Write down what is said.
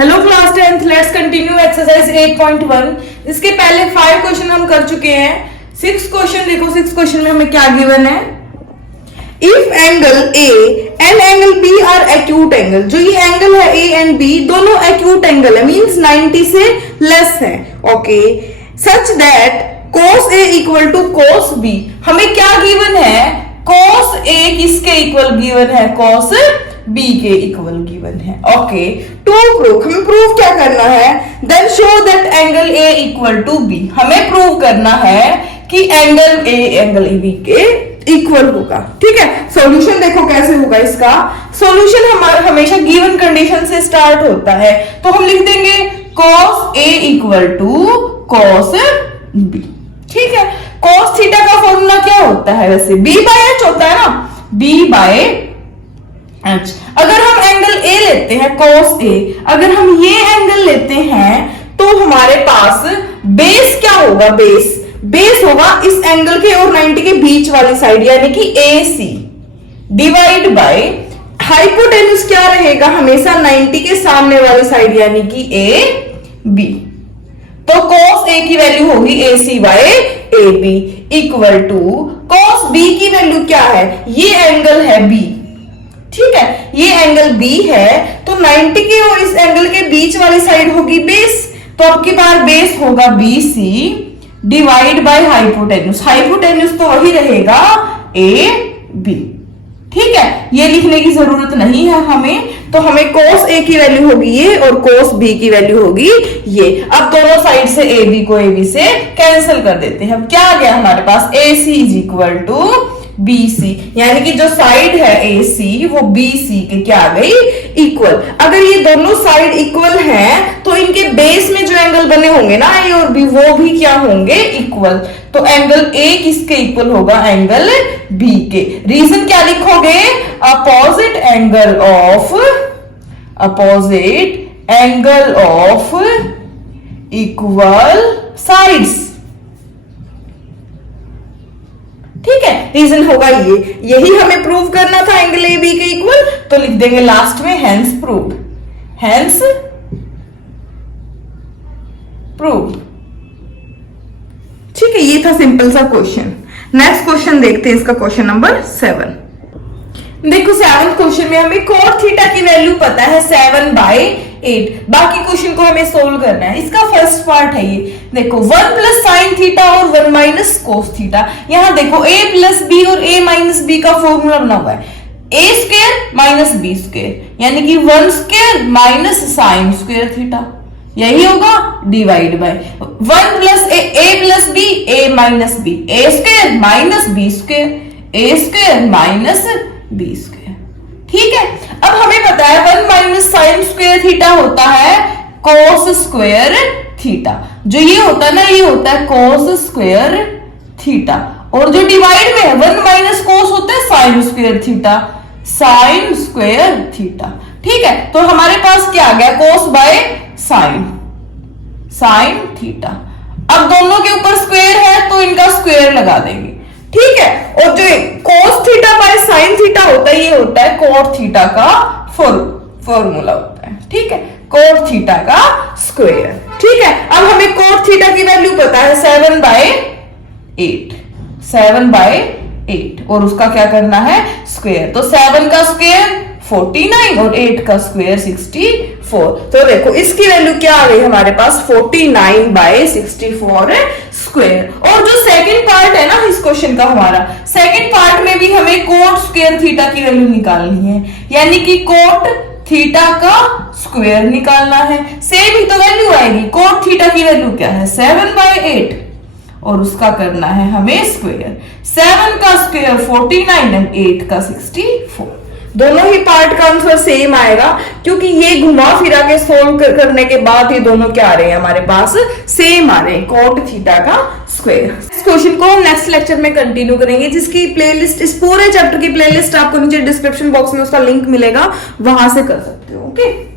Hello class 10th, let's continue exercise 8.1। इसके पहले 5 question हम कर चुके हैं। 6 क्वेश्चन देखो, 6 क्वेश्चन में हमें क्या गिवन है। If angle A and angle B are acute angle, जो ये एंगल है ए एंड बी दोनों एक्यूट एंगल है, मींस 90 से लेस है। Okay, such that cos A equal to cos B। हमें क्या गिवन है? cos A किसके इक्वल गिवन है? cos B के इक्वल गिवन है। ओके, टू प्रूव, हमें प्रूव क्या करना है? Then show that angle A equal to B। हमें प्रूव करना है कि एंगल A एंगल B के इक्वल होगा। ठीक है, सॉल्यूशन देखो कैसे होगा इसका। सॉल्यूशन हमारा हमेशा गिवन कंडीशन से स्टार्ट होता है, तो हम लिख देंगे cos A equal to cos B। ठीक है, cos थीटा का फॉर्मूला क्या होता है? वैसे b बाय h होता है ना, b बाय h। अगर हम एंगल a लेते हैं cos a, अगर हम ये एंगल लेते हैं तो हमारे पास बेस क्या होगा? बेस होगा इस एंगल के और 90 के बीच वाली साइड, यानी कि AC डिवाइड बाय हाइपोटेन्यूज क्या रहेगा? हमेशा 90 के सामने वाली साइड, यानी कि AB। तो cos A की वैल्यू होगी AC by AB equal to cos B की वैल्यू क्या है? ये एंगल है B। ठीक है, ये एंगल B है, तो 90 के और इस एंगल के बीच वाली साइड होगी बेस, तो आपकी बार बेस होगा BC डिवाइड बाय हाइपोटेन्यूज तो वही रहेगा AB। ठीक है, ये लिखने की जरूरत नहीं है हमें, तो हमें cos A की वैल्यू होगी ये और cos B की वैल्यू होगी ये। अब दोनों साइड से AB को AB से कैंसिल कर देते हैं। अब क्या आ गया हमारे पास? AC is equal to BC, यानी कि जो साइड है AC वो BC के क्या आ गई? इक्वल। अगर ये दोनों साइड इक्वल हैं तो इनके बेस में जो एंगल बने होंगे ना A और B, वो भी क्या होंगे? इक्वल। तो एंगल A किसके इक्वल होगा? एंगल B के। रीजन क्या लिखोगे? Opposite angle of equal sides. ठीक है, रीजन होगा ये, यही हमें प्रूव करना था एंगल ए बी के इक्वल, तो लिख देंगे लास्ट में हेंस प्रूव्ड। ठीक है, ये था सिंपल सा क्वेश्चन। नेक्स्ट क्वेश्चन देखते हैं, इसका क्वेश्चन नंबर 7। देखो 7th क्वेश्चन में हमें cos थीटा की वैल्यू पता है 7/8। बाकी क्वेश्चन को हमें सोल्व करना है। इसका फर्स्ट पार्ट है ये, देखो 1 प्लस साइन थीटा और 1 माइनस कोस थीटा। यहां देखो a प्लस बी और a माइनस बी का फॉर्मूला बना हुआ है, a square minus B square, यानी कि 1 square minus sine square theta, यही होगा divide by 1 plus a plus B a minus B, a square minus B square, a square minus B square. ठीक है, अब हमें पता है 1 माइनस साइन स्क्वायर थीटा होता है कोस स्क्वायर थीटा। जो ये होता है ना, ये होता है कोस स्क्वायर थीटा, और जो डिवाइड में है 1 माइनस कोस होता है sign square theta, sign square theta. ठीक है, तो हमारे पास क्या आ गया? कोस बाय साइन थीटा। अब दोनों के ऊपर स्क्वायर है तो इनका स्क्वायर लगा देंगे। ठीक है, और जो cos theta by sine theta होता है, ये होता है cot थीटा का फॉर्मूला होता है। ठीक है, cot थीटा का स्क्वायर। ठीक है, अब हमें cot थीटा की वैल्यू पता है 7/8, और उसका क्या करना है? स्क्वायर। तो 7 का स्क्वायर 49 और 8 का स्क्वायर 64। तो देखो इसकी वैल्यू क्या आ गई हमारे पास? 49/64 स्क्वायर। और जो सेकंड पार्ट है ना इस क्वेश्चन का, हमारा सेकंड पार्ट में भी हमें कोट स्क्वायर थीटा की वैल्यू निकालनी है, यानी कि कोट थीटा का स्क्वायर निकालना है। सेम ही तो वैल्यू आएगी। कोट थीटा की वैल्यू क्या है? 7/8, और उसका करना है हमें स्क्वायर। 7 का स्क्वायर 49 एंड 8 का 64। दोनों ही पार्ट का आंसर सेम आएगा, क्योंकि ये घुमा फिरा के सोल्व करने के बाद ये दोनों क्या आ रहे हैं हमारे पास? सेम आ रहे हैं, कोट थीटा का स्क्वायर। इस क्वेश्चन को हम नेक्स्ट लेक्चर में कंटिन्यू करेंगे, जिसकी प्लेलिस्ट, इस पूरे चैप्टर की प्लेलिस्ट आपको नीचे डिस्क्रिप्शन बॉक्स में उसका लिंक मिलेगा, वहां से कर सकते हो। ओके।